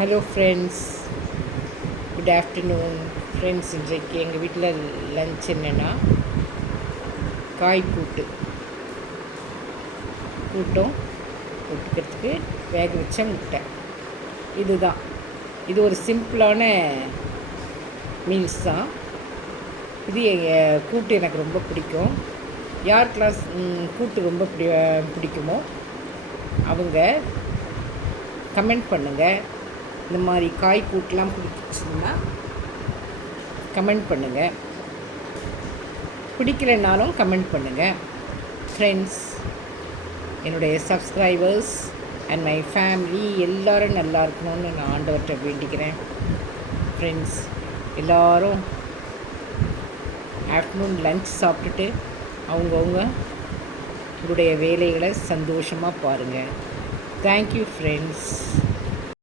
Hello friends, good afternoon friends. இன்றைக்கு எங்கள் வீட்டில் லன்ச் என்னென்னா காய் கூட்டும் தொட்டுக்கிறதுக்கு வேக வச்ச முட்டை. இதுதான். இது ஒரு சிம்பிளான மீல்ஸ் தான். இது கூட்டு எனக்கு ரொம்ப பிடிக்கும். யாருக்கெல்லாம் கூட்டு ரொம்ப பிடிக்குமோ அவங்க கமெண்ட் பண்ணுங்கள். இந்த மாதிரி காய் கூட்டெலாம் பிடிச்சிங்கன்னா கமெண்ட் பண்ணுங்கள். பிடிக்கலைன்னாலும் கமெண்ட் பண்ணுங்கள். ஃப்ரெண்ட்ஸ், என்னுடைய சப்ஸ்கிரைபர்ஸ் அண்ட் மை ஃபேமிலி எல்லோரும் நல்லா இருக்கணும்னு நான் ஆண்டவர்கிட்ட வேண்டிக்கிறேன். ஃப்ரெண்ட்ஸ், எல்லோரும் ஆஃப்டர்நூன் லன்ச் சாப்பிட்டுட்டு அவங்கவுங்க உங்களுடைய வேலைகளை சந்தோஷமாக பாருங்கள். Thank you friends.